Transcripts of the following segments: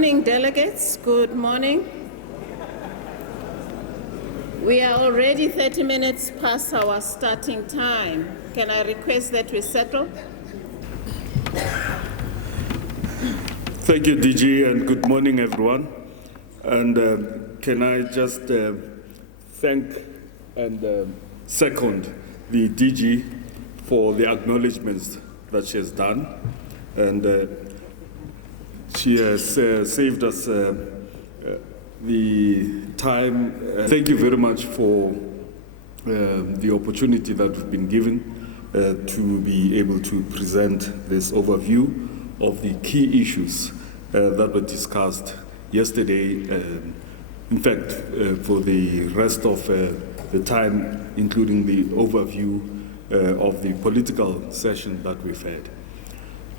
morning, delegates. Good morning. We are already 30 minutes past our starting time. Can I request that we settle? Thank you, DG, and good morning, everyone. And can I just thank and second the DG for the acknowledgements that she has done. And she has saved us the time. Thank you very much for the opportunity that we've been given to be able to present this overview of the key issues that were discussed yesterday. In fact, for the rest of the time, including the overview of the political session that we've had.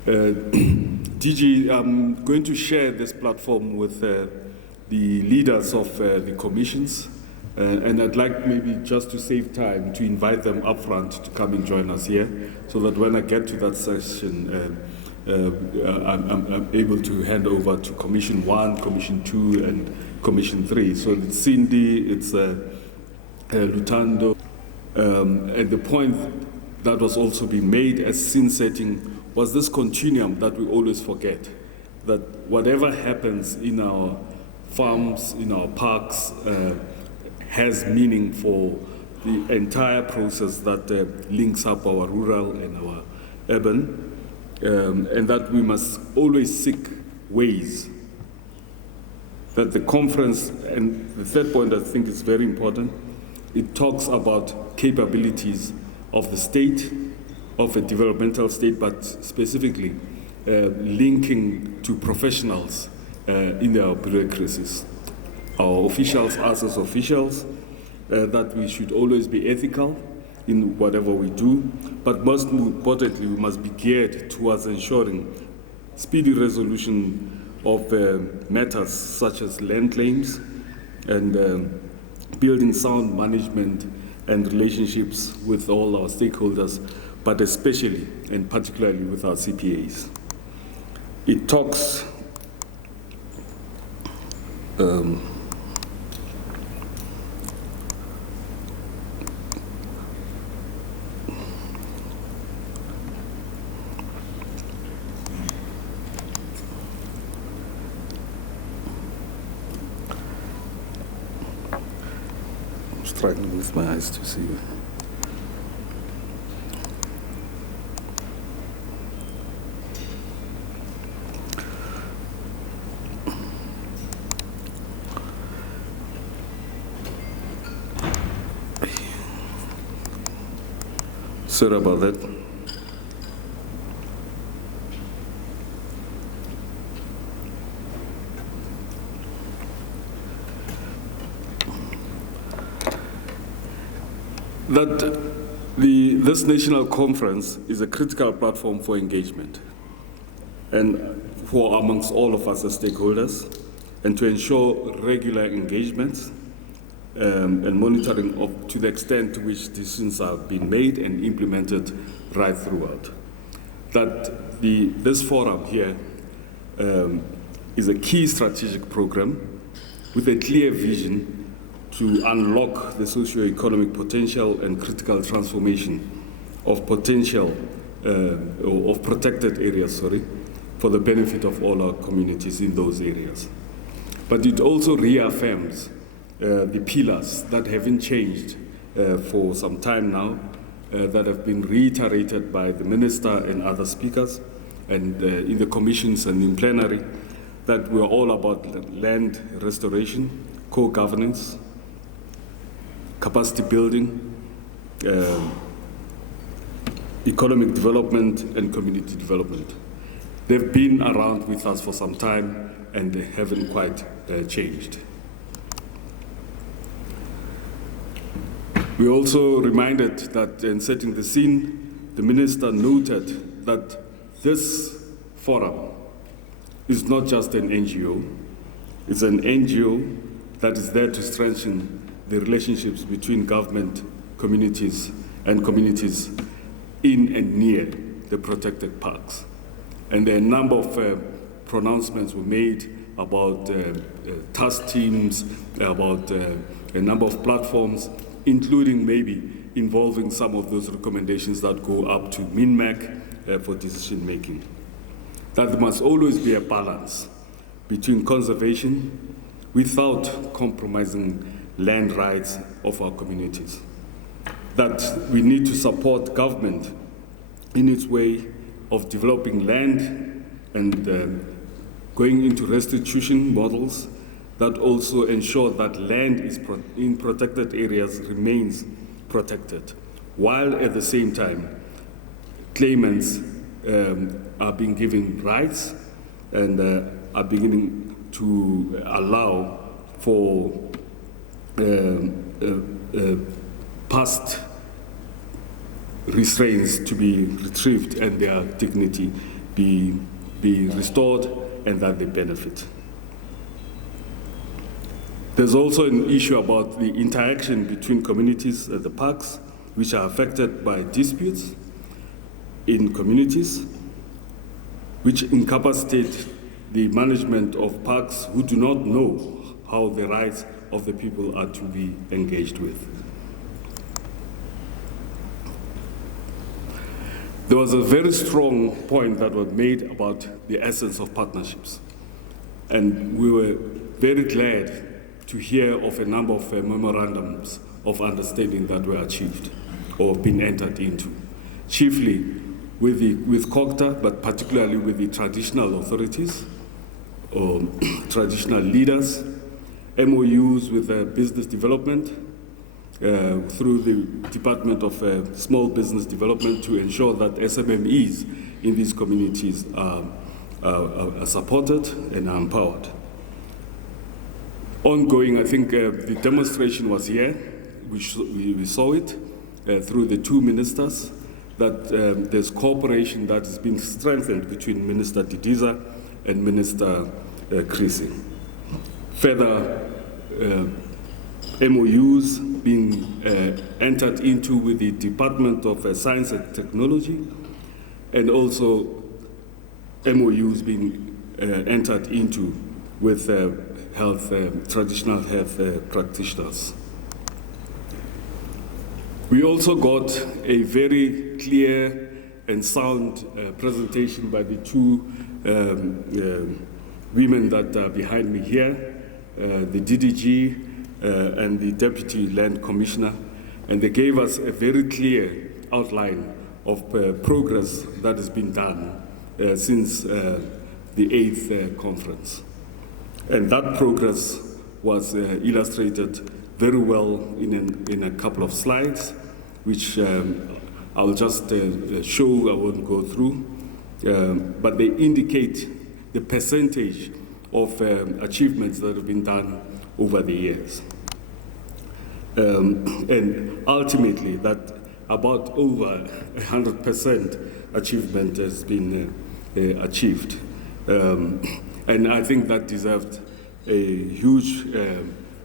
DG, I'm going to share this platform with the leaders of the commissions, and I'd like maybe just to save time to invite them up front to come and join us here, so that when I get to that session, I'm able to hand over to Commission 1, Commission 2, and Commission 3. So it's Cindy, it's Lutando, and the point that was also being made as scene setting was this continuum that we always forget, that whatever happens in our farms, in our parks, has meaning for the entire process that links up our rural and our urban, and that we must always seek ways that the conference, and the third point I think is very important, it talks about capabilities of the state, of a developmental state, but specifically linking to professionals in our bureaucracies. Our officials, us as officials, that we should always be ethical in whatever we do, but most importantly, we must be geared towards ensuring speedy resolution of matters such as land claims and building sound management and relationships with all our stakeholders, but especially and particularly with our CPAs. It talks I'm struggling with my eyes to see. Sorry about that. This national conference is a critical platform for engagement and for amongst all of us as stakeholders, and to ensure regular engagements and monitoring to the extent to which decisions are being made and implemented right throughout. That this forum here is a key strategic program with a clear vision to unlock the socio-economic potential and critical transformation of potential or of protected areas, for the benefit of all our communities in those areas. But it also reaffirms the pillars that haven't changed for some time now, that have been reiterated by the Minister and other speakers, and in the commissions and in plenary, that we're all about land restoration, co-governance, capacity building, economic development, and community development. They've been around with us for some time, and they haven't quite changed. We also reminded that in setting the scene, the Minister noted that this forum is not just an NGO, it's an NGO that is there to strengthen the relationships between government, communities, and communities in and near the protected parks. And a number of pronouncements were made about task teams, about a number of platforms, including maybe involving some of those recommendations that go up to MINMAC for decision making. That there must always be a balance between conservation without compromising land rights of our communities. That we need to support government in its way of developing land and going into restitution models that also ensure that land is in protected areas remains protected, while at the same time claimants are being given rights and are beginning to allow for past restraints to be retrieved and their dignity be restored, and that they benefit. There's also an issue about the interaction between communities at the parks, which are affected by disputes in communities, which incapacitate the management of parks who do not know how the rights of the people are to be engaged with. There was a very strong point that was made about the essence of partnerships. And we were very glad to hear of a number of memorandums of understanding that were achieved or been entered into, chiefly with COGTA, but particularly with the traditional authorities or traditional leaders, MOUs with business development, through the Department of Small Business Development to ensure that SMMEs in these communities are supported and are empowered. Ongoing, I think the demonstration was here. We saw it through the two ministers, that there's cooperation that has been strengthened between Minister Didiza and Minister Creasy. Further MOUs being entered into with the Department of Science and Technology, and also MOUs being entered into with traditional health practitioners. We also got a very clear and sound presentation by the two women that are behind me here, the DDG and the Deputy Land Commissioner, and they gave us a very clear outline of progress that has been done since the 8th conference. And that progress was illustrated very well in a couple of slides, which I'll just show, I won't go through, but they indicate the percentage of achievements that have been done over the years. And ultimately, that about over 100% achievement has been achieved. And I think that deserved a huge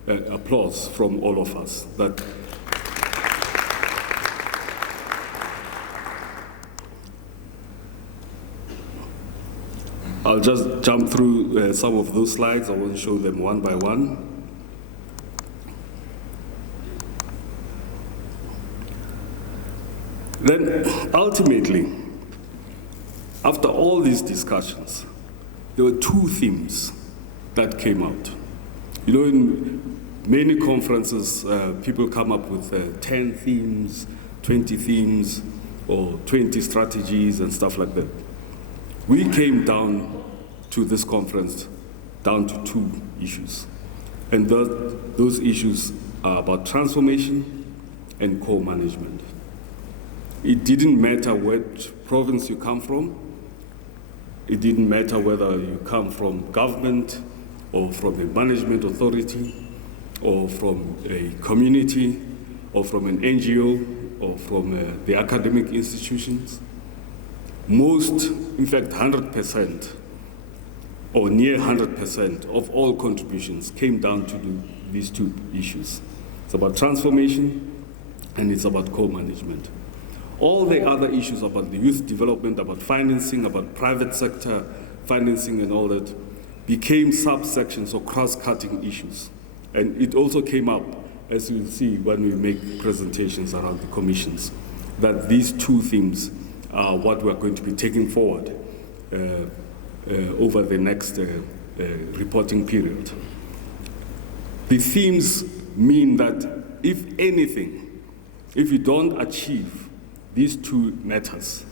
applause from all of us. That I'll just jump through some of those slides. I won't show them one by one. Then, ultimately, after all these discussions, there were two themes that came out. You know, in many conferences, people come up with 10 themes, 20 themes, or 20 strategies and stuff like that. We came down to this conference down to two issues. And those issues are about transformation and co-management. It didn't matter which province you come from. It didn't matter whether you come from government or from a management authority or from a community or from an NGO or from the academic institutions. Most, in fact 100% or near 100% of all contributions came down to these two issues. It's about transformation and it's about co-management. All the other issues about the youth development, about financing, about private sector financing and all that became subsections or cross-cutting issues. And it also came up, as you'll see when we make presentations around the commissions, that these two themes are what we're going to be taking forward over the next reporting period. The themes mean that if anything, if we don't achieve these two matters,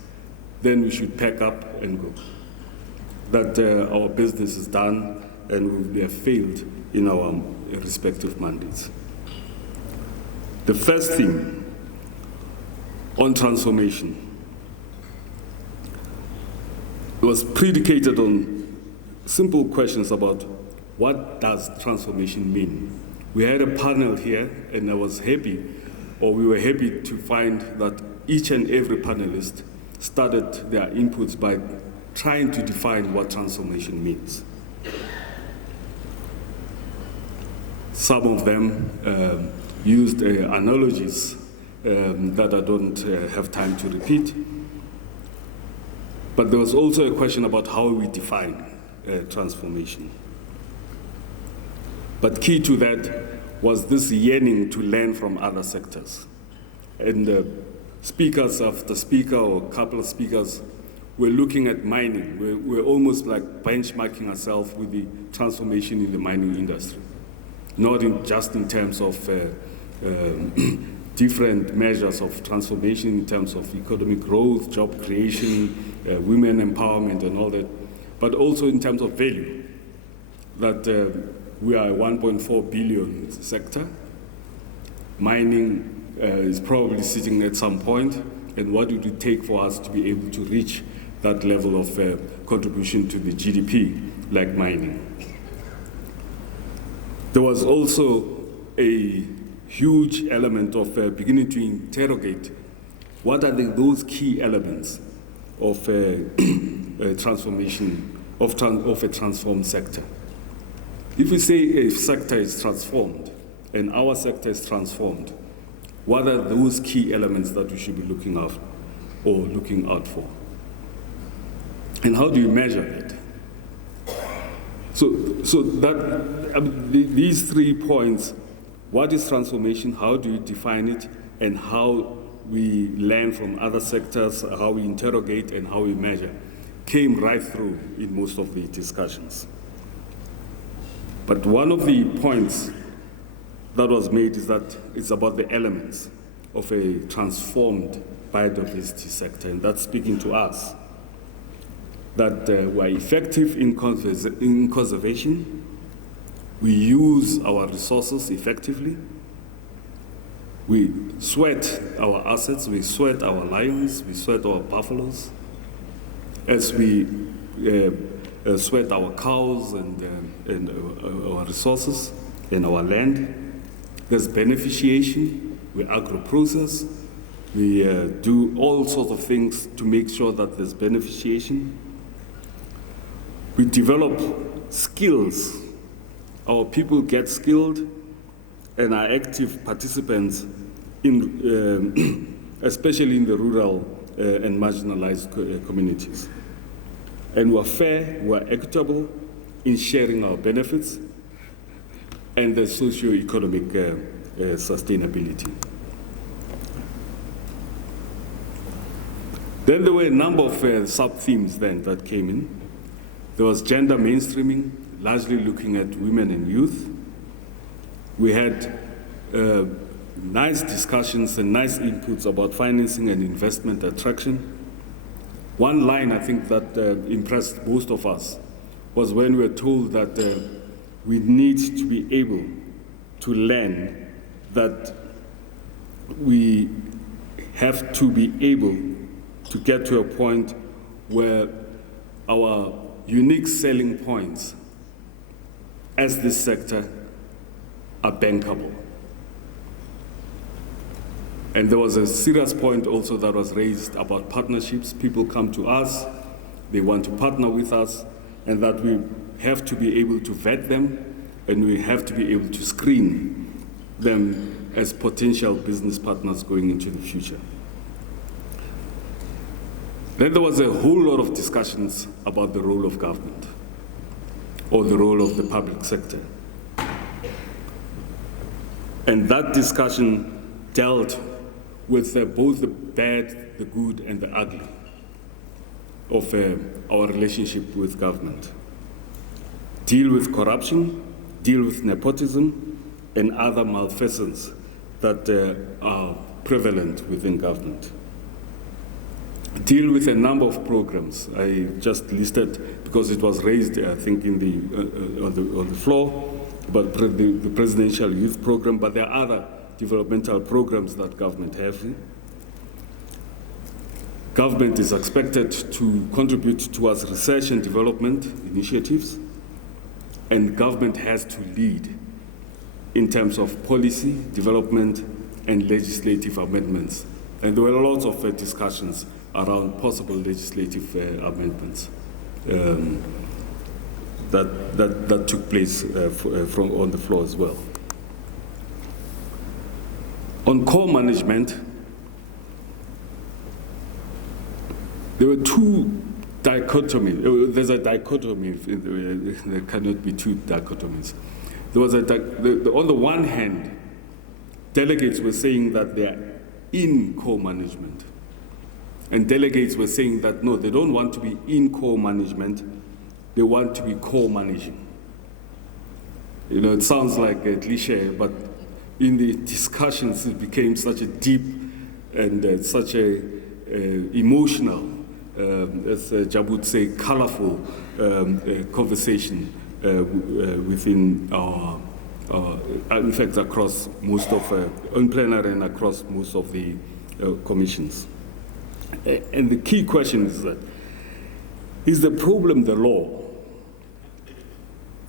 then we should pack up and go. That our business is done and we have failed in our respective mandates. The first theme on transformation was predicated on simple questions about what does transformation mean. We had a panel here and I was happy, or we were happy to find that each and every panelist started their inputs by trying to define what transformation means. Some of them used analogies that I don't have time to repeat. But there was also a question about how we define transformation. But key to that was this yearning to learn from other sectors. And speakers after speaker, or a couple of speakers, were looking at mining. We're almost like benchmarking ourselves with the transformation in the mining industry. Not just in terms of different measures of transformation in terms of economic growth, job creation, women empowerment and all that, but also in terms of value, that we are a 1.4 billion sector. Mining is probably sitting at some point, and what would it take for us to be able to reach that level of contribution to the GDP like mining? There was also a huge element of beginning to interrogate what are those key elements of transformation, of a transformed sector. If we say a sector is transformed and our sector is transformed, what are those key elements that we should be looking out or looking out for? And how do you measure it? So that these 3 points, what is transformation, how do you define it, and how we learn from other sectors, how we interrogate and how we measure, came right through in most of the discussions. But one of the points that was made is that it's about the elements of a transformed biodiversity sector, and that's speaking to us, that we're effective in conservation, we use our resources effectively, we sweat our assets, we sweat our lions, we sweat our buffaloes, as we sweat our cows and our resources and our land. There's beneficiation, we agro-process, we do all sorts of things to make sure that there's beneficiation. We develop skills. Our people get skilled and are active participants in, especially in the rural and marginalized communities. And we're fair, we're equitable in sharing our benefits and the socio-economic sustainability. Then there were a number of sub-themes then that came in. There was gender mainstreaming, largely looking at women and youth. We had nice discussions and nice inputs about financing and investment attraction. One line I think that impressed most of us was when we were told that we need to be able to learn that we have to be able to get to a point where our unique selling points as this sector are bankable. And there was a serious point also that was raised about partnerships. People come to us, they want to partner with us, and that we have to be able to vet them, and we have to be able to screen them as potential business partners going into the future. Then there was a whole lot of discussions about the role of government, or the role of the public sector. And that discussion dealt with both the bad, the good, and the ugly of our relationship with government. Deal with corruption, deal with nepotism, and other malfeasance that are prevalent within government. Deal with a number of programs I just listed because it was raised, I think, in on the floor, about the Presidential Youth Program, but there are other developmental programs that government have. Government is expected to contribute towards research and development initiatives, and government has to lead in terms of policy, development, and legislative amendments. And there were lots of discussions around possible legislative amendments that took place on the floor as well. On core management, there were two dichotomies. There's a dichotomy. There cannot be two dichotomies. There was on the one hand, delegates were saying that they are in core management. And delegates were saying that no, they don't want to be in core management, they want to be core managing. You know, it sounds like a cliche, but in the discussions it became such a deep and such a emotional, as Jabu would say, colorful conversation within our, in fact, across most of, on plenary and across most of the commissions. And the key question is that, is the problem the law?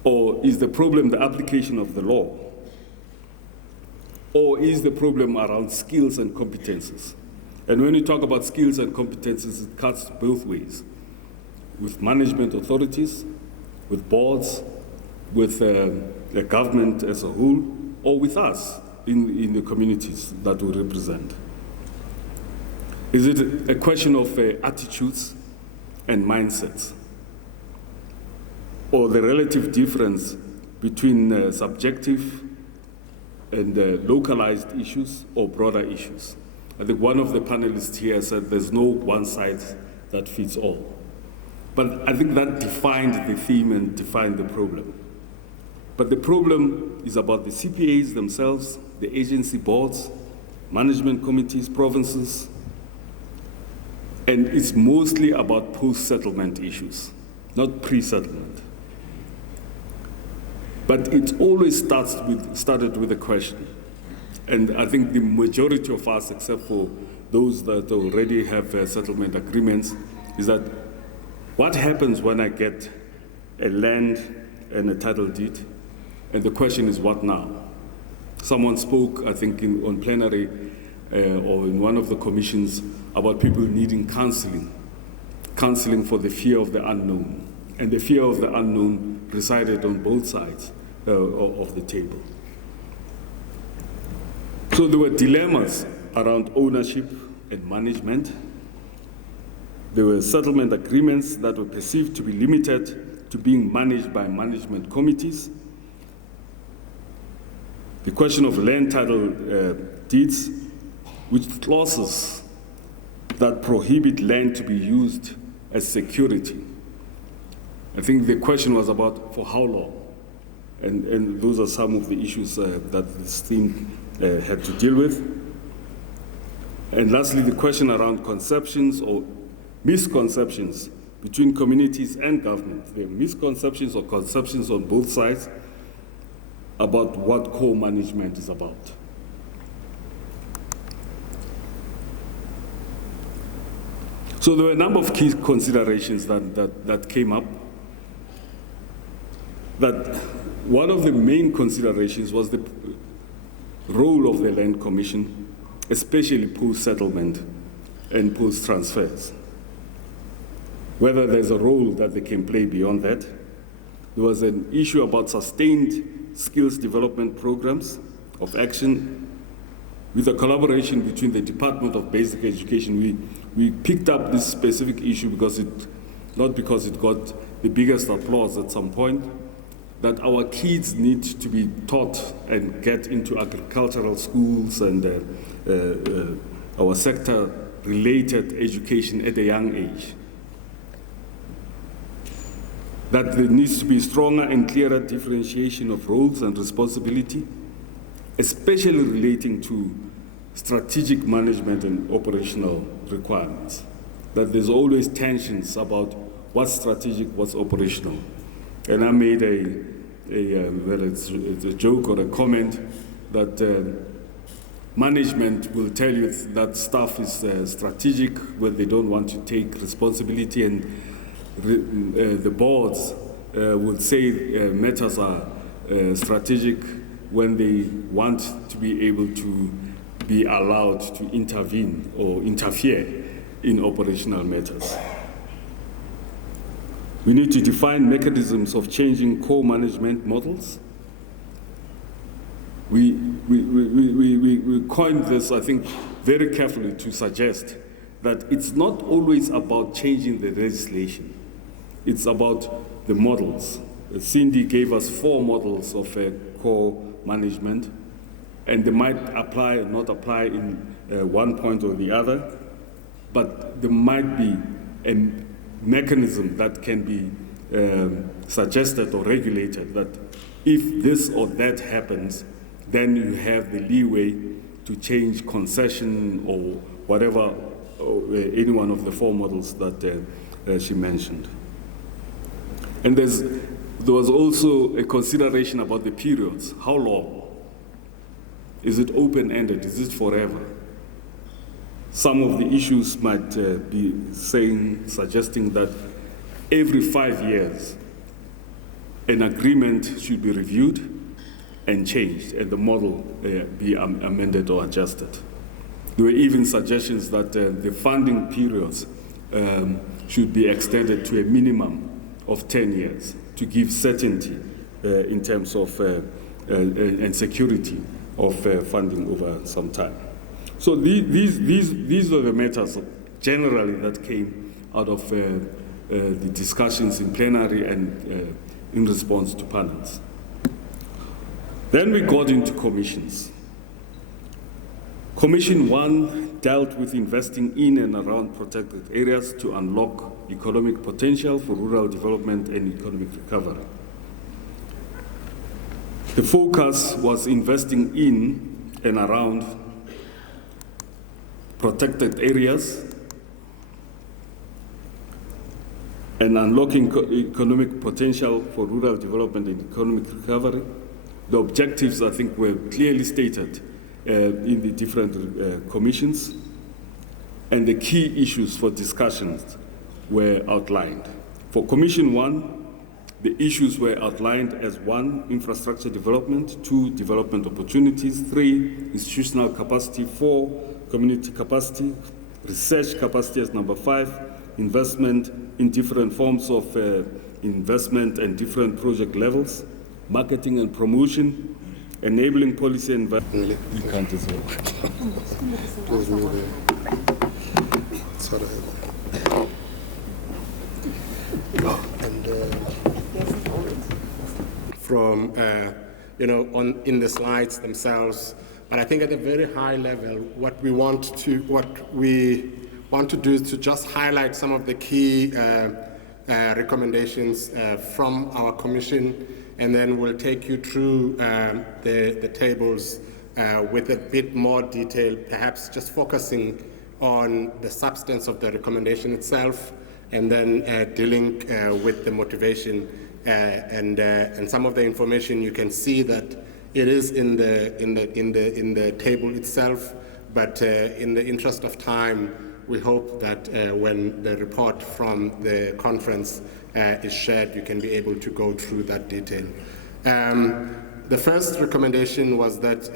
Or is the problem the application of the law? Or is the problem around skills and competences? And when we talk about skills and competences, it cuts both ways. With management authorities, with boards, with the government as a whole, or with us in the communities that we represent. Is it a question of attitudes and mindsets? Or the relative difference between subjective and localized issues or broader issues? I think one of the panelists here said there's no one size that fits all. But I think that defined the theme and defined the problem. But the problem is about the CPAs themselves, the agency boards, management committees, provinces, and it's mostly about post-settlement issues, not pre-settlement. But it always started with a question. And I think the majority of us, except for those that already have settlement agreements, is that what happens when I get a land and a title deed? And the question is, what now? Someone spoke, I think, on plenary or in one of the commissions about people needing counseling for the fear of the unknown. And the fear of the unknown resided on both sides of the table. So there were dilemmas around ownership and management. There were settlement agreements that were perceived to be limited to being managed by management committees. The question of land title deeds, with clauses that prohibit land to be used as security. I think the question was about for how long? And those are some of the issues that this team had to deal with. And lastly, the question around conceptions or misconceptions between communities and government. There are misconceptions or conceptions on both sides about what core management is about. So there were a number of key considerations that came up. That one of the main considerations was the role of the Land Commission, especially post-settlement and post-transfers. Whether there's a role that they can play beyond that. There was an issue about sustained skills development programs of action with a collaboration between the Department of Basic Education. We picked up this specific issue because not because it got the biggest applause at some point, that our kids need to be taught and get into agricultural schools and our sector-related education at a young age. That there needs to be stronger and clearer differentiation of roles and responsibility, especially relating to strategic management and operational requirements. That there's always tensions about what's strategic, what's operational. And I made well, it's a joke or a comment that management will tell you that stuff is strategic when they don't want to take responsibility, and the boards would say matters are strategic when they want to be able to be allowed to intervene or interfere in operational matters. We need to define mechanisms of changing core management models. We coined this, I think, very carefully to suggest that it's not always about changing the legislation. It's about the models. Cindy gave us 4 models of core management, and they might apply or not apply in one point or the other, but there might be a mechanism that can be suggested or regulated that if this or that happens, then you have the leeway to change concession or whatever, any one of the 4 models that she mentioned. And there was also a consideration about the periods. How long? Is it open-ended? Is it forever? Some of the issues might be suggesting that every 5 years, an agreement should be reviewed and changed, and the model be amended or adjusted. There were even suggestions that the funding periods should be extended to a minimum of 10 years to give certainty in terms of and security of funding over some time. So these are the matters generally that came out of the discussions in plenary and in response to panels. Then we got into commissions. Commission 1 dealt with investing in and around protected areas to unlock economic potential for rural development and economic recovery. The focus was investing in and around protected areas and unlocking economic potential for rural development and economic recovery. The objectives, I think, were clearly stated in the different commissions, and the key issues for discussions were outlined. For Commission 1, the issues were outlined as 1, infrastructure development, 2, development opportunities, 3, institutional capacity, 4, community capacity, research capacity as number 5, investment in different forms of investment and different project levels, marketing and promotion, enabling policy and investment. You can't as well. From in the slides themselves, but I think at a very high level, what we want to do is to just highlight some of the key recommendations from our commission, and then we'll take you through the tables with a bit more detail, perhaps just focusing on the substance of the recommendation itself, and then dealing with the motivation and some of the information. You can see that it is in the table itself, but in the interest of time, we hope that when the report from the conference is shared, you can be able to go through that detail. The first recommendation was that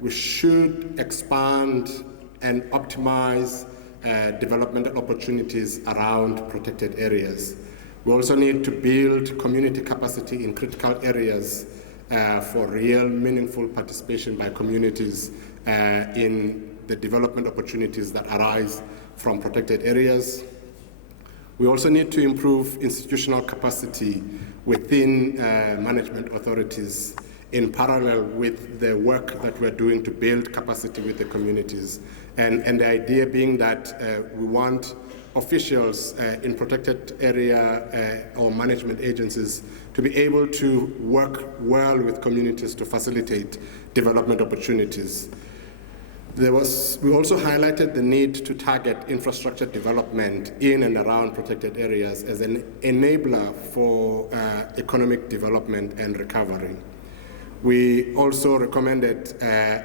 we should expand and optimize development opportunities around protected areas. We also need to build community capacity in critical areas for real, meaningful participation by communities in the development opportunities that arise from protected areas. We also need to improve institutional capacity within management authorities in parallel with the work that we're doing to build capacity with the communities. And the idea being that we want officials in protected area or management agencies to be able to work well with communities to facilitate development opportunities. We also highlighted the need to target infrastructure development in and around protected areas as an enabler for economic development and recovery. We also recommended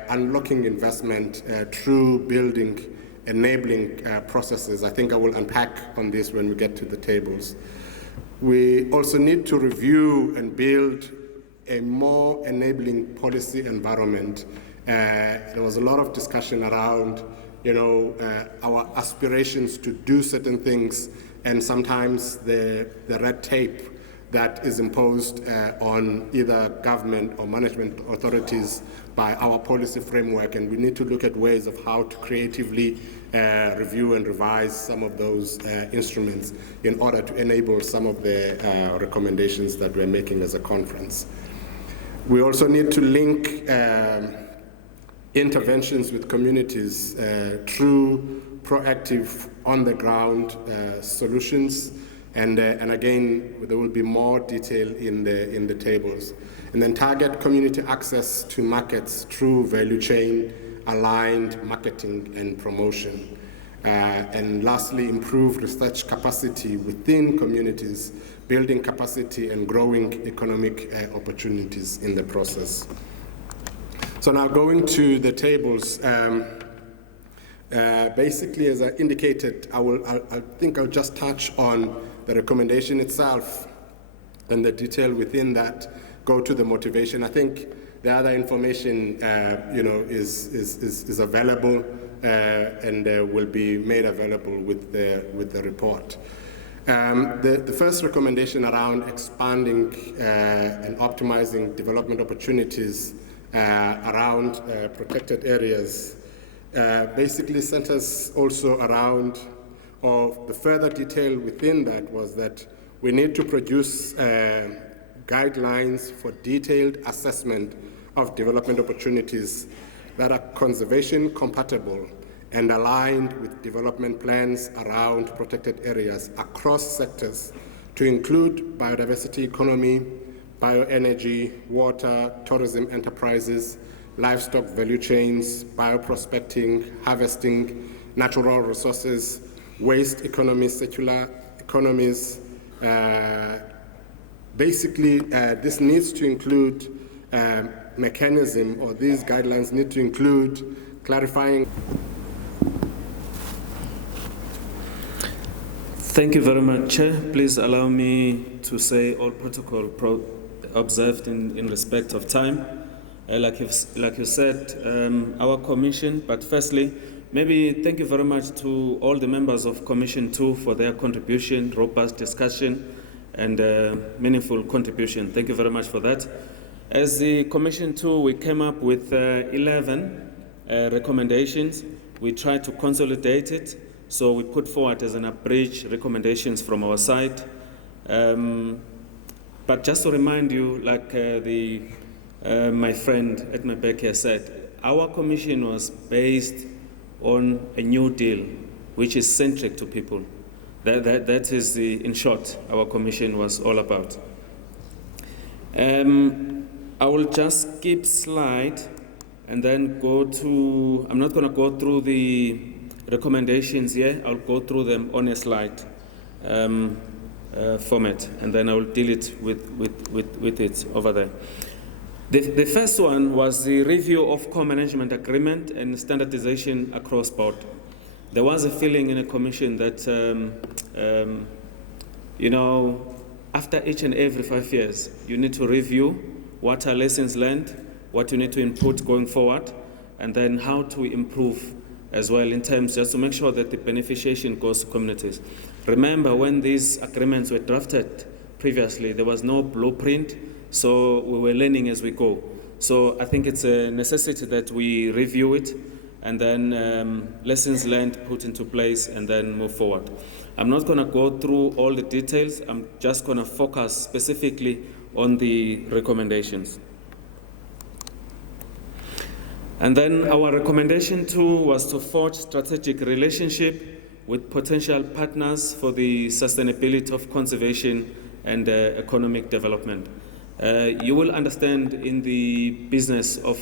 unlocking investment through building enabling processes. I think I will unpack on this when we get to the tables. We also need to review and build a more enabling policy environment. There was a lot of discussion around, our aspirations to do certain things, and sometimes the red tape that is imposed on either government or management authorities by our policy framework, and we need to look at ways of how to creatively review and revise some of those instruments in order to enable some of the recommendations that we're making as a conference. We also need to link interventions with communities through proactive, on-the-ground solutions. And again, there will be more detail in the tables. And then target community access to markets through value chain, aligned marketing and promotion. And lastly, improve research capacity within communities, building capacity and growing economic opportunities in the process. So now going to the tables, basically, as I indicated, I think I'll just touch on the recommendation itself and the detail within that, go to the motivation. I think the other information, is available and will be made available with the report. The first recommendation around expanding and optimizing development opportunities around protected areas basically centers also around, or the further detail within that was that we need to produce guidelines for detailed assessment of development opportunities that are conservation compatible and aligned with development plans around protected areas across sectors to include biodiversity economy, bioenergy, water, tourism enterprises, livestock value chains, bioprospecting, harvesting, natural resources, waste economy, circular economies. Basically, this needs to include mechanism, or these guidelines need to include clarifying. Thank you very much, Chair. Please allow me to say all protocol observed in respect of time. Like you said, our commission, but firstly, maybe thank you very much to all the members of Commission 2 for their contribution, robust discussion, and meaningful contribution. Thank you very much for that. As the Commission 2, we came up with 11 recommendations. We tried to consolidate it, so we put forward as an abridged recommendations from our side. But just to remind you, like my friend at my back here said, our commission was based on a New Deal, which is centric to people. That is, in short, our commission was all about. I will just skip slide and then go to, I'm not going to go through the recommendations here. I'll go through them on a slide format, and then I will deal it with it over there. The first one was the review of co-management agreement and standardization across board. There was a feeling in a commission that, after each and every 5 years, you need to review what are lessons learned, what you need to input going forward, and then how to improve as well in terms just to make sure that the beneficiation goes to communities. Remember, when these agreements were drafted previously, there was no blueprint, so we were learning as we go. So I think it's a necessity that we review it and then lessons learned put into place, and then move forward. I'm not going to go through all the details. I'm just going to focus specifically on the recommendations. And then our recommendation 2 was to forge strategic relationship with potential partners for the sustainability of conservation and economic development. You will understand in the business of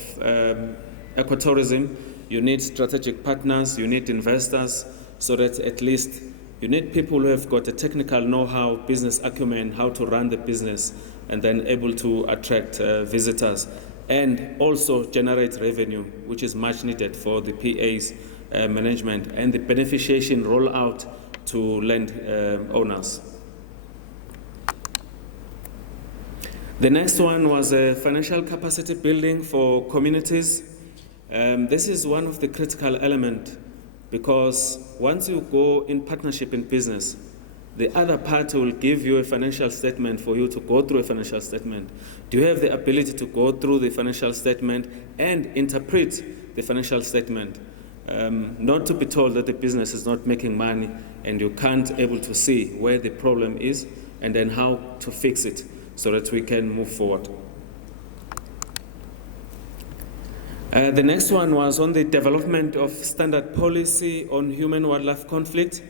ecotourism, you need strategic partners, you need investors, so that at least you need people who have got a technical know-how, business acumen, how to run the business, and then able to attract visitors and also generate revenue, which is much needed for the PA's management and the beneficiation rollout to land owners. The next one was financial capacity building for communities. This is one of the critical elements, because once you go in partnership in business, the other party will give you a financial statement for you to go through a financial statement. Do you have the ability to go through the financial statement and interpret the financial statement? Not to be told that the business is not making money and you can't able to see where the problem is and then how to fix it so that we can move forward. The next one was on the development of standard policy on human-wildlife conflict.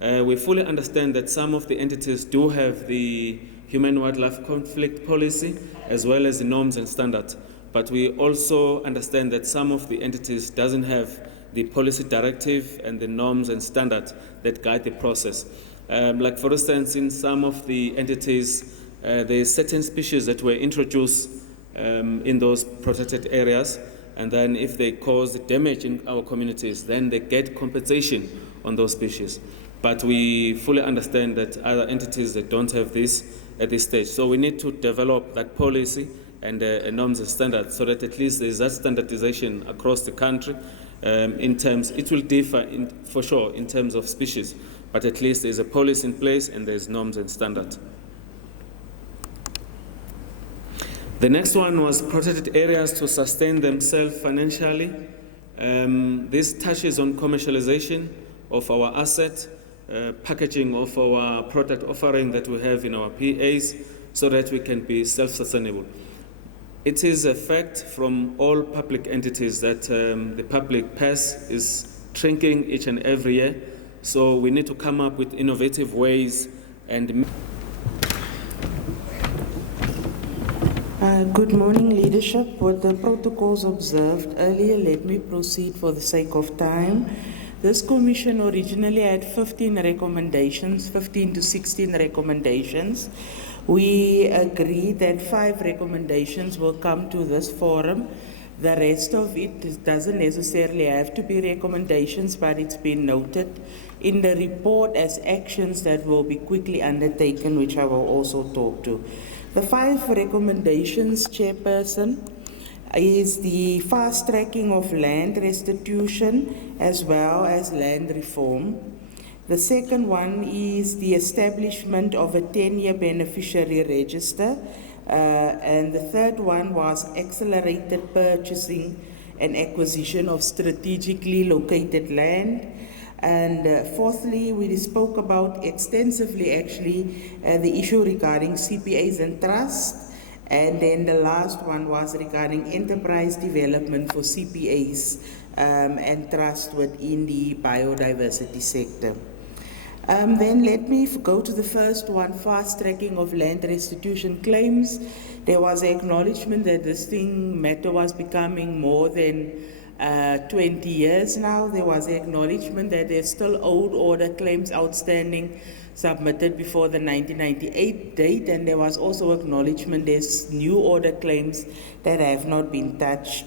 We fully understand that some of the entities do have the human-wildlife conflict policy as well as the norms and standards, but we also understand that some of the entities doesn't have the policy directive and the norms and standards that guide the process. Like for instance, in some of the entities, there are certain species that were introduced in those protected areas, and then if they cause damage in our communities, then they get compensation on those species. But we fully understand that other entities that don't have this at this stage. So we need to develop that policy and norms and standards so that at least there's that standardization across the country. In terms, it will differ for sure in terms of species, but at least there's a policy in place and there's norms and standards. The next one was protected areas to sustain themselves financially. This touches on commercialization of our asset, packaging of our product offering that we have in our PAs so that we can be self-sustainable. It is a fact from all public entities that the public purse is shrinking each and every year, so we need to come up with innovative ways and Good morning, leadership. With the protocols observed earlier, let me proceed for the sake of time. This commission originally had 15 recommendations, 15 to 16 recommendations. We agreed that 5 recommendations will come to this forum. The rest of it doesn't necessarily have to be recommendations, but it's been noted in the report as actions that will be quickly undertaken, which I will also talk to. The 5 recommendations, Chairperson, is the fast tracking of land restitution as well as land reform. The second one is the establishment of a 10-year beneficiary register. And the third one was accelerated purchasing and acquisition of strategically located land. And fourthly, we spoke about extensively actually the issue regarding CPAs and trust. And then the last one was regarding enterprise development for CPAs and trust within the biodiversity sector. Then let me go to the first one, fast tracking of land restitution claims. There was an acknowledgement that this matter was becoming more than 20 years now. There was an acknowledgement that there's still old order claims outstanding submitted before the 1998 date, and there was also acknowledgement there's new order claims that have not been touched.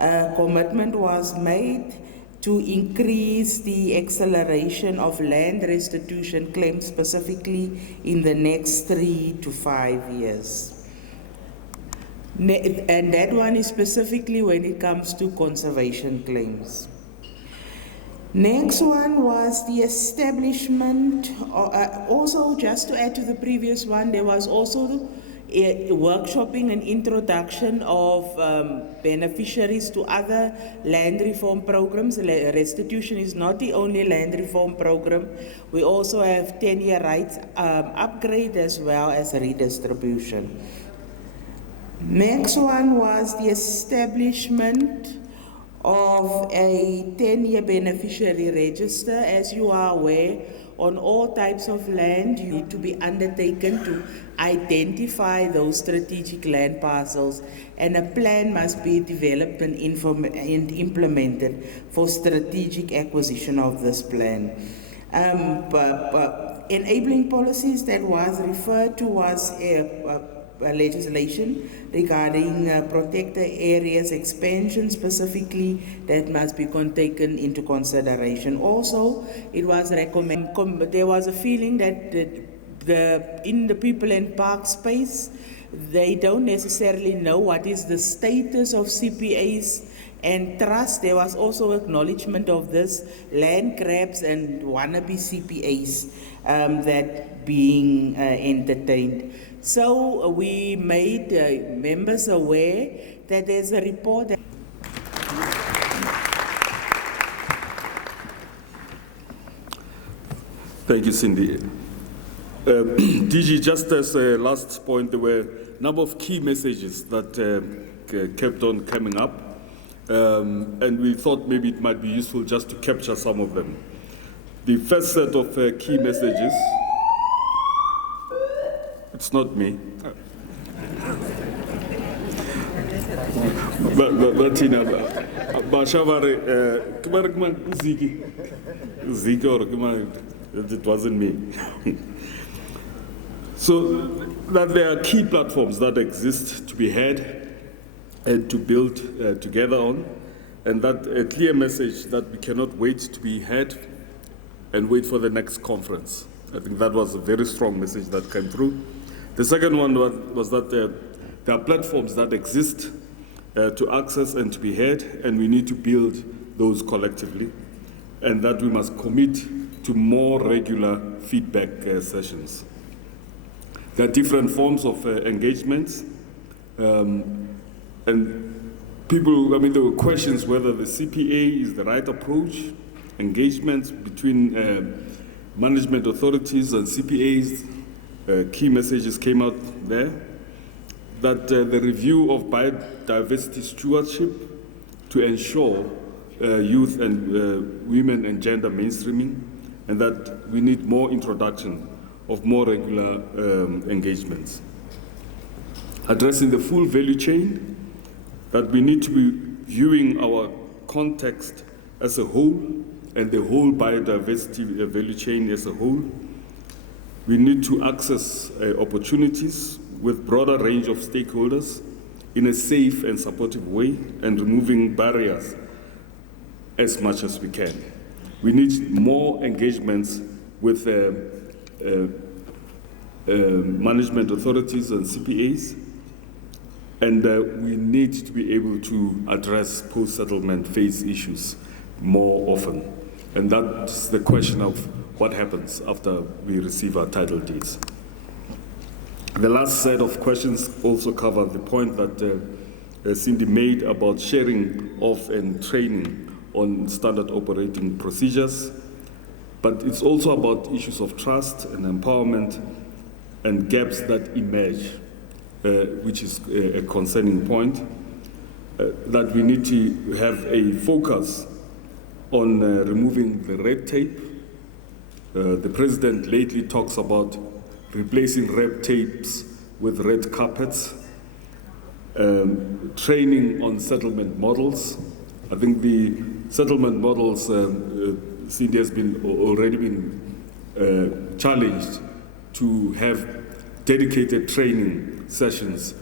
Commitment was made to increase the acceleration of land restitution claims specifically in the next 3 to 5 years. And that one is specifically when it comes to conservation claims. Next one was the establishment, also just to add to the previous one, there was also workshopping and introduction of beneficiaries to other land reform programs. Restitution is not the only land reform program. We also have 10-year rights upgrade as well as redistribution. Next one was the establishment of a 10-year beneficiary register. As you are aware, on all types of land, you need to be undertaken to identify those strategic land parcels, and a plan must be developed and implemented for strategic acquisition of this plan. Enabling policies that was referred to was legislation regarding protected areas expansion specifically that must be taken into consideration. Also, it was recommended, there was a feeling that in the people and park space, they don't necessarily know what is the status of CPAs and trust. There was also acknowledgement of this land grabs and wannabe CPAs that being entertained. So we made members aware that there's a report that Thank you, Cindy. DG, just as a last point, there were a number of key messages that kept on coming up, and we thought maybe it might be useful just to capture some of them. The first set of key messages, it's not me. It wasn't me. So that there are key platforms that exist to be had and to build together on, and that a clear message that we cannot wait to be had and wait for the next conference. I think that was a very strong message that came through. The second one was that there are platforms that exist to access and to be had, and we need to build those collectively, and that we must commit to more regular feedback sessions. There are different forms of engagements, and people, there were questions whether the CPA is the right approach, engagements between management authorities and CPAs. Key messages came out there, that the review of biodiversity stewardship to ensure youth and women and gender mainstreaming, and that we need more introduction of more regular engagements. Addressing the full value chain, that we need to be viewing our context as a whole and the whole biodiversity value chain as a whole. We need to access opportunities with broader range of stakeholders in a safe and supportive way, and removing barriers as much as we can. We need more engagements with management authorities and CPAs, and we need to be able to address post-settlement phase issues more often. And that's the question of what happens after we receive our title deeds. The last set of questions also cover the point that Cindy made about sharing of and training on standard operating procedures, but it's also about issues of trust and empowerment and gaps that emerge, which is a concerning point, that we need to have a focus on removing the red tape. The president lately talks about replacing red tapes with red carpets, training on settlement models. I think the settlement models, Cindy has already been challenged to have dedicated training sessions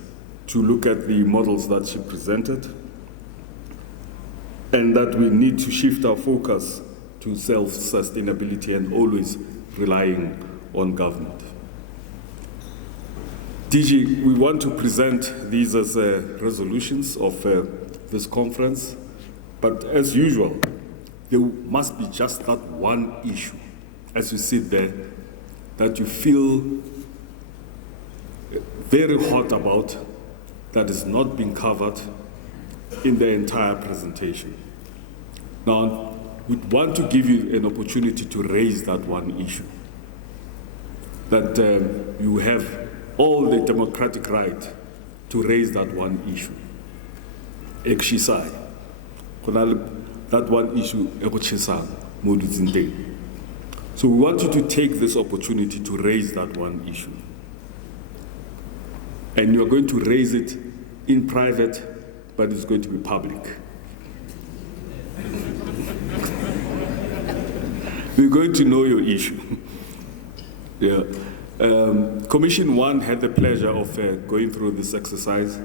to look at the models that she presented, and that we need to shift our focus to self-sustainability and always relying on government. DG, we want to present these as resolutions of this conference, but as usual, there must be just that one issue as you sit there that you feel very hot about that is not being covered in the entire presentation. Now, we want to give you an opportunity to raise that one issue, that you have all the democratic right to raise that one issue. Ekshisai. That one issue, so we want you to take this opportunity to raise that one issue. And you are going to raise it in private, but it's going to be public. We're going to know your issue. Yeah. Commission 1 had the pleasure of going through this exercise,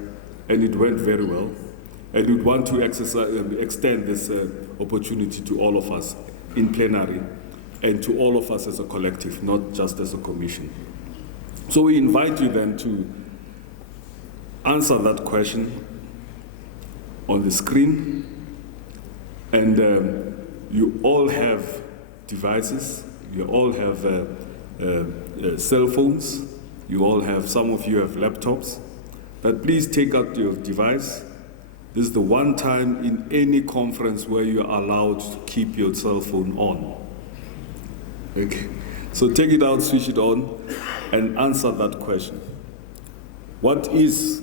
and it went very well. And we want to extend this opportunity to all of us in plenary and to all of us as a collective, not just as a commission. So we invite you then to answer that question on the screen. And you all have devices, you all have cell phones, you all have, some of you have laptops, but please take out your device. This is the one time in any conference where you are allowed to keep your cell phone on. Okay, so take it out, switch it on, and answer that question. What is,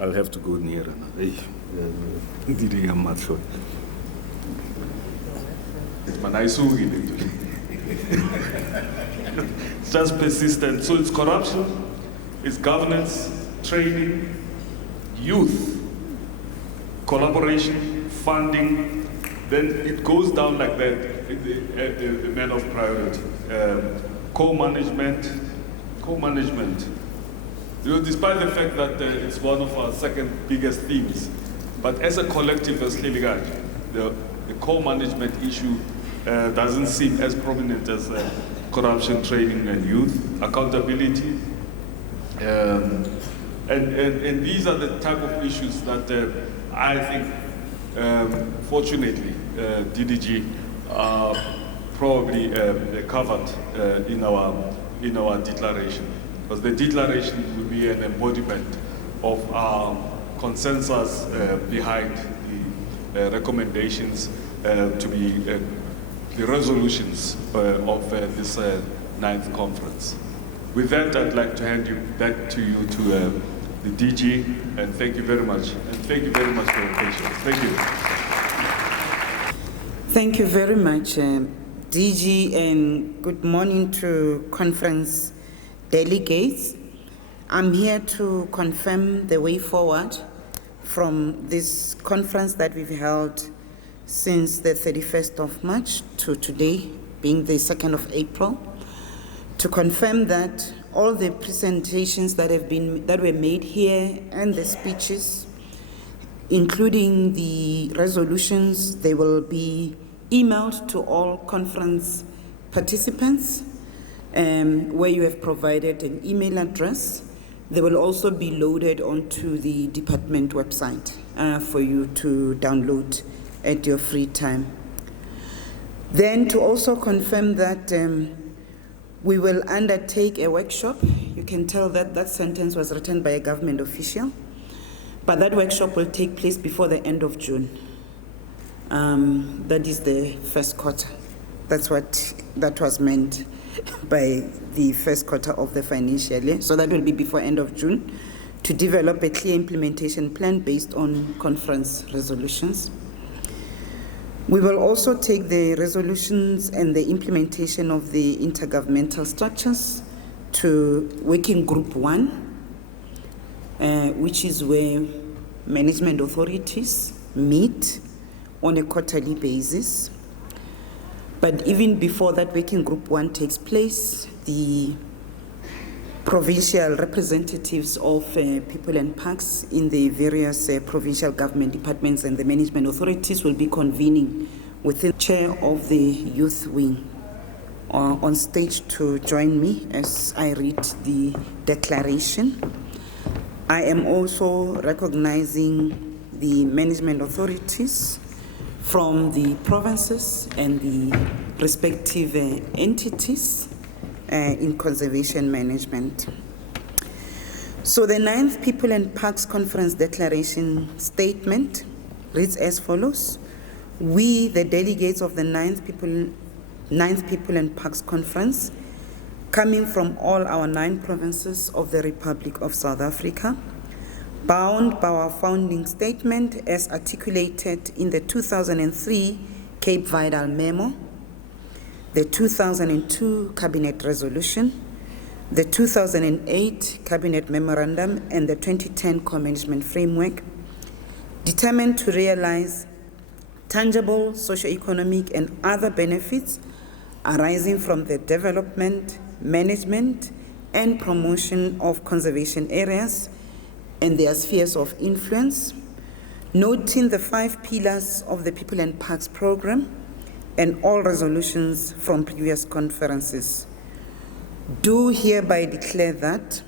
I'll have to go nearer now. I'm not sure. It's just persistent. So it's corruption, it's governance, training, youth, collaboration, funding. Then it goes down like that in the matter of priority. Co-management. You know, despite the fact that it's one of our second biggest themes, but as a collective, as Liligat, the co-management issue doesn't seem as prominent as corruption, training, and youth, accountability. And these are the type of issues that I think, fortunately, DDG probably covered in our declaration. Because the declaration will be an embodiment of our consensus behind the recommendations to be the resolutions of this 9th conference. With that, I'd like to hand you back to you to the DG, and thank you very much. And thank you very much for your patience. Thank you. Thank you very much, DG, and good morning to conference delegates. I'm here to confirm the way forward from this conference that we've held since the 31st of March to today, being the 2nd of April, to confirm that all the presentations that were made here and the speeches, including the resolutions, they will be emailed to all conference participants, where you have provided an email address. They will also be loaded onto the department website for you to download at your free time. Then to also confirm that we will undertake a workshop. You can tell that that sentence was written by a government official, but that workshop will take place before the end of June. That is the first quarter. That's what that was meant by the first quarter of the financial year. So that will be before end of June, to develop a clear implementation plan based on conference resolutions. We will also take the resolutions and the implementation of the intergovernmental structures to working group 1, which is where management authorities meet on a quarterly basis. But even before that working group 1 takes place, the provincial representatives of people and parks in the various provincial government departments and the management authorities will be convening with the chair of the youth wing on stage to join me as I read the declaration. I am also recognizing the management authorities from the provinces and the respective entities in conservation management. So the 9th People and Parks Conference Declaration Statement reads as follows. We, the delegates of the 9th People and Parks Conference, coming from all our 9 provinces of the Republic of South Africa, bound by our founding statement as articulated in the 2003 Cape Vidal Memo, the 2002 Cabinet Resolution, the 2008 Cabinet Memorandum, and the 2010 Co-Management Framework, determined to realize tangible socio-economic and other benefits arising from the development, management, and promotion of conservation areas and their spheres of influence, noting the 5 pillars of the People and Parks Program and all resolutions from previous conferences. Do hereby declare that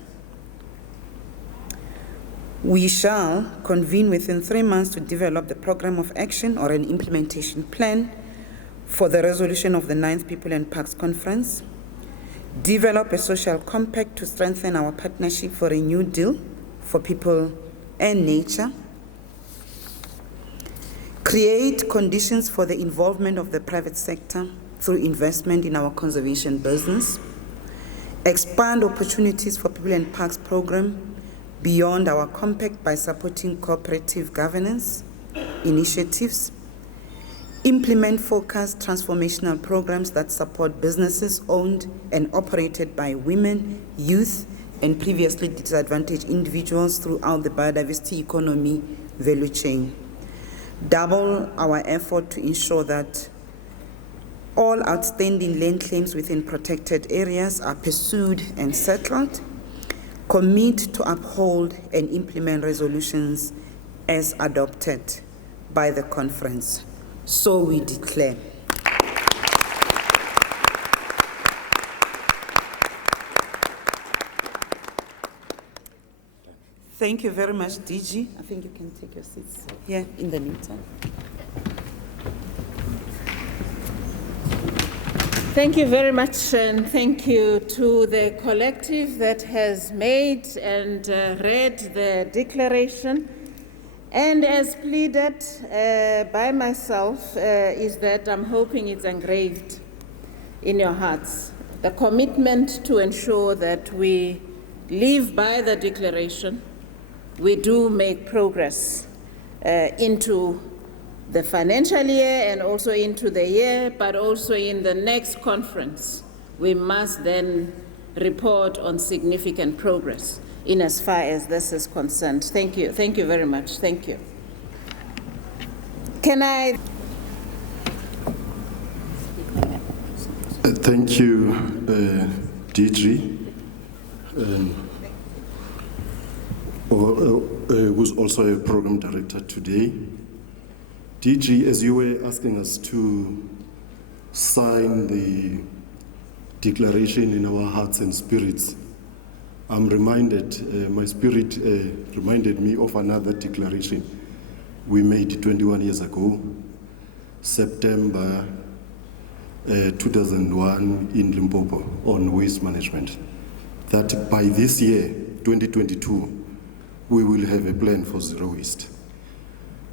we shall convene within 3 months to develop the program of action or an implementation plan for the resolution of the 9th People and Parks Conference, develop a social compact to strengthen our partnership for a new deal for people and nature, create conditions for the involvement of the private sector through investment in our conservation business, expand opportunities for People and Parks Program beyond our compact by supporting cooperative governance initiatives, implement focused transformational programs that support businesses owned and operated by women, youth, and previously disadvantaged individuals throughout the biodiversity economy value chain. Double our effort to ensure that all outstanding land claims within protected areas are pursued and settled. Commit to uphold and implement resolutions as adopted by the conference. So we declare. Thank you very much, DG. I think you can take your seats here in the meantime. Thank you very much, and thank you to the collective that has made and read the declaration. And as pleaded by myself, is that I'm hoping it's engraved in your hearts. The commitment to ensure that we live by the declaration, we do make progress into the financial year and also into the year, but also in the next conference, we must then report on significant progress in as far as this is concerned. Thank you. Thank you very much. Thank you. Can I? Thank you, DG, who's also a program director today. DG, as you were asking us to sign the declaration in our hearts and spirits, I'm reminded, my spirit reminded me of another declaration we made 21 years ago, September 2001 in Limpopo on waste management, that by this year, 2022, we will have a plan for zero waste.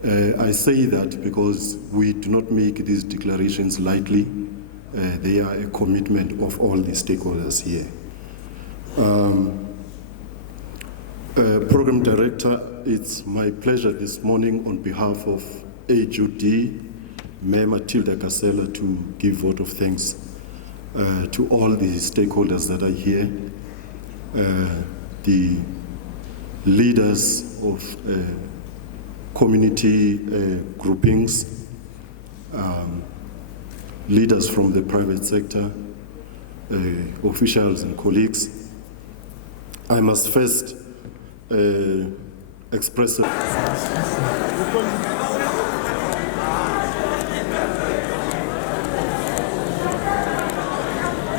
I say that because we do not make these declarations lightly. They are a commitment of all the stakeholders here. Program Director, it's my pleasure this morning on behalf of AGD, Mayor Matilda Casella, to give vote of thanks to all the stakeholders that are here, the leaders of community groupings, leaders from the private sector, officials and colleagues. I must first express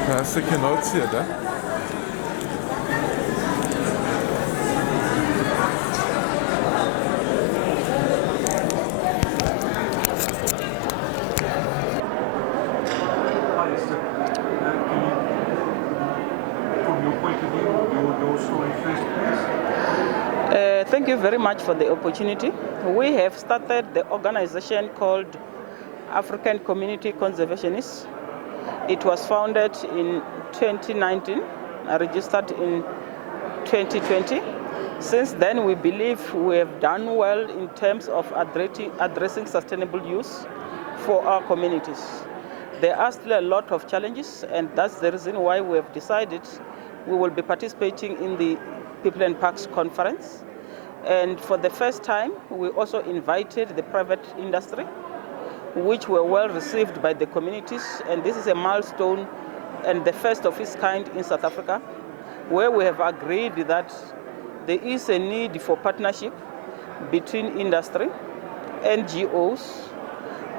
Hartstikke notes hier, da? From your point of view, your story first, please. Thank you very much for the opportunity. We have started the organization called African Community Conservationists. It was founded in 2019, registered in 2020. Since then, we believe we have done well in terms of addressing sustainable use for our communities. There are still a lot of challenges, and that's the reason why we have decided we will be participating in the People and Parks Conference. And for the first time, we also invited the private industry, which were well received by the communities. And this is a milestone and the first of its kind in South Africa, where we have agreed that there is a need for partnership between industry, NGOs,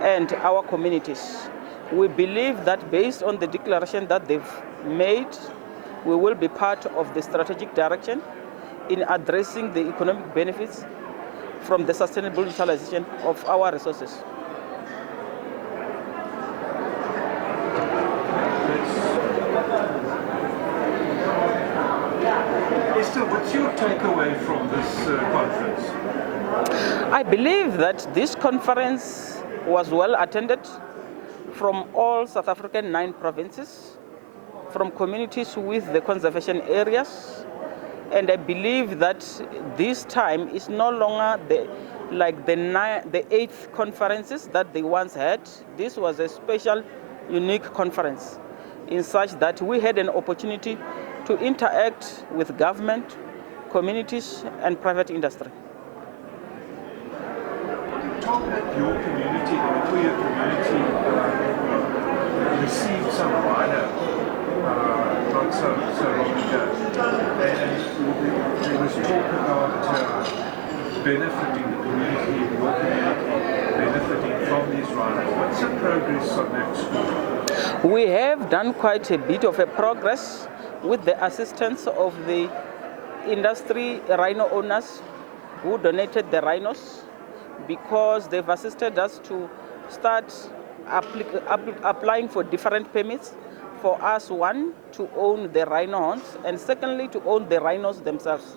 and our communities. We believe that based on the declaration that they've made, we will be part of the strategic direction in addressing the economic benefits from the sustainable utilization of our resources. Esther, what's your takeaway from this conference? I believe that this conference was well attended from all South African 9 provinces, from communities with the conservation areas, and I believe that this time is no longer the 8th conferences that they once had. This was a special, unique conference in such that we had an opportunity to interact with government, communities, and private industry. Talk about your community, the Makuya community, received some rhino not so long ago. And there was talk about benefiting the community, your community, benefiting from these rhinos. What's the progress on that score? We have done quite a bit of a progress with the assistance of the industry rhino owners who donated the rhinos, because they've assisted us to start applying for different permits for us, one, to own the rhino horns, and secondly, to own the rhinos themselves.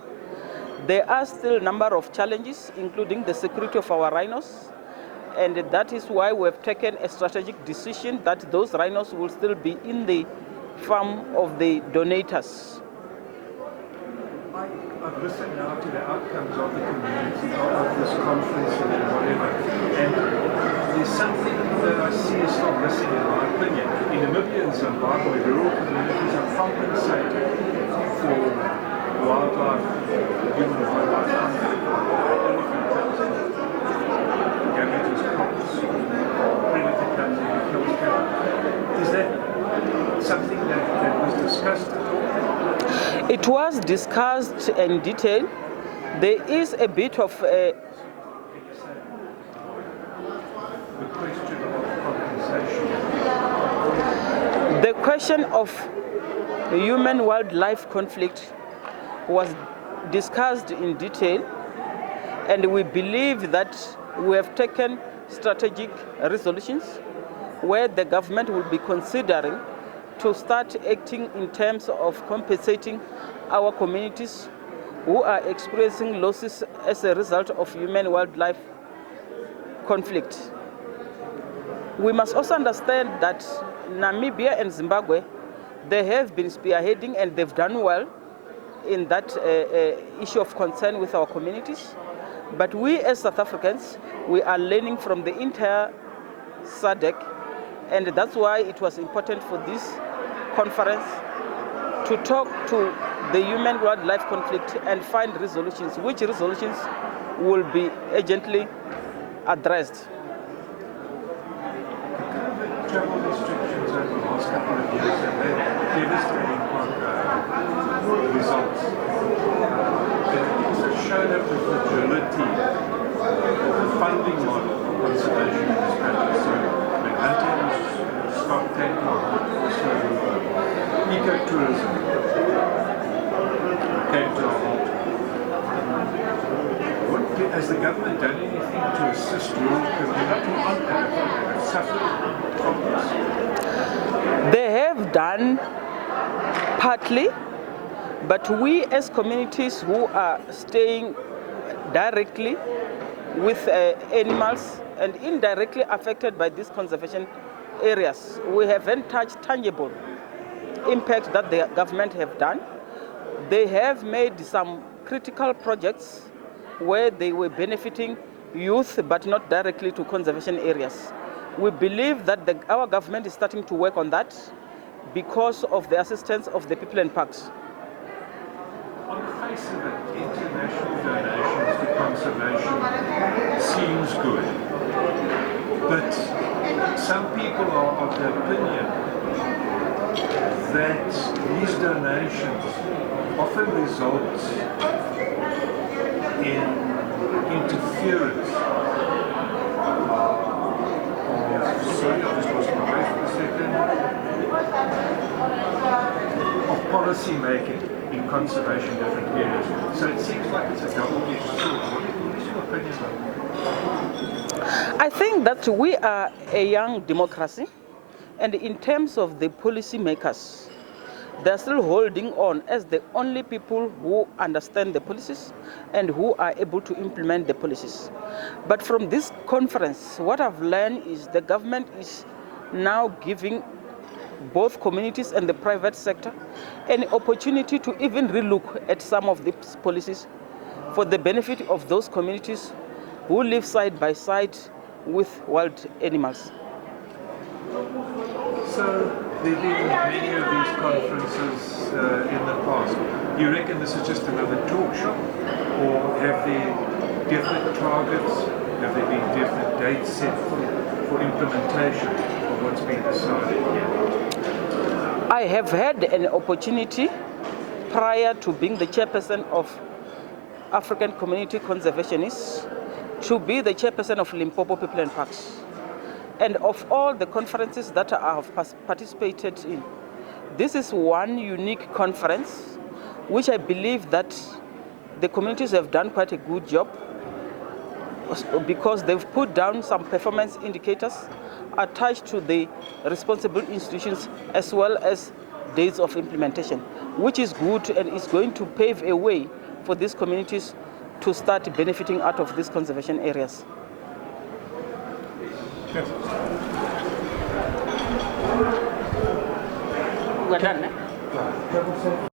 There are still a number of challenges, including the security of our rhinos, and that is why we have taken a strategic decision that those rhinos will still be in the farm of the donators. I've listened now to the outcomes of the community of this conference and whatever, and there's something that I see is still missing in my opinion. In Namibia and Zimbabwe, rural communities are compensated for wildlife, human wildlife conflict, elephant gametes, crops, predator comes in and kills cattle. Is that something that was discussed at all? It was discussed in detail. There is a bit of a the question of human-wildlife conflict was discussed in detail, and we believe that we have taken strategic resolutions where the government will be considering to start acting in terms of compensating our communities who are experiencing losses as a result of human-wildlife conflict. We must also understand that Namibia and Zimbabwe, they have been spearheading and they've done well in that issue of concern with our communities. But we as South Africans, we are learning from the entire SADC, and that's why it was important for this conference to talk to the human-wildlife conflict and find resolutions, which resolutions will be urgently addressed. Travel restrictions over the last couple of years have had devastating results. It showed up the fragility of the funding model for conservation in this country. So when hunting was stopped, so ecotourism came to a halt. Has the government done anything to assist rural communities that have suffered from this? They have done partly, but we as communities who are staying directly with animals and indirectly affected by these conservation areas. We haven't touched tangible impact that the government have done. They have made some critical projects where they were benefiting youth but not directly to conservation areas. We believe that our government is starting to work on that because of the assistance of the people and parks. On the face of it, international donations to conservation seems good. But some people are of the opinion that these donations often result in interference. Sorry, I just lost my way for a second. Of policy making in conservation different areas. So it seems like it's a double-edged sword. What is your opinion on that? I think that we are a young democracy, and in terms of the policy makers, they're still holding on as the only people who understand the policies and who are able to implement the policies. But from this conference, what I've learned is the government is now giving both communities and the private sector an opportunity to even relook at some of these policies for the benefit of those communities who live side by side with wild animals. So there have been many of these conferences in the past. Do you reckon this is just another talk show? Or have there definite targets? Have there been definite dates set for implementation of what's been decided here? I have had an opportunity prior to being the chairperson of African Community Conservationists to be the chairperson of Limpopo People and Parks. And of all the conferences that I have participated in, this is one unique conference which I believe that the communities have done quite a good job because they've put down some performance indicators attached to the responsible institutions as well as dates of implementation, which is good and is going to pave a way for these communities to start benefiting out of these conservation areas. Yes. We're done, eh?